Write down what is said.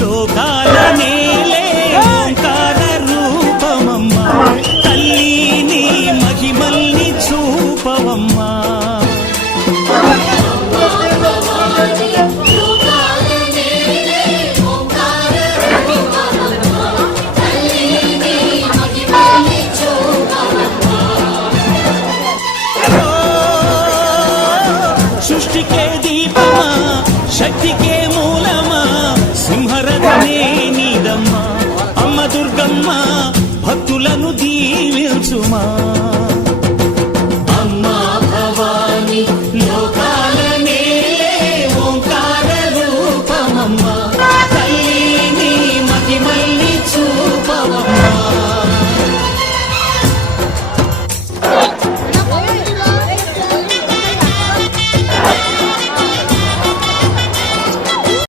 లోకాల నేలే ఓంకార రూపమమ్మా తల్లి నీ మహిమల్ని చూపవమ్మా సృష్టికే దీపమా శక్తికే మూలమా సింహరథమే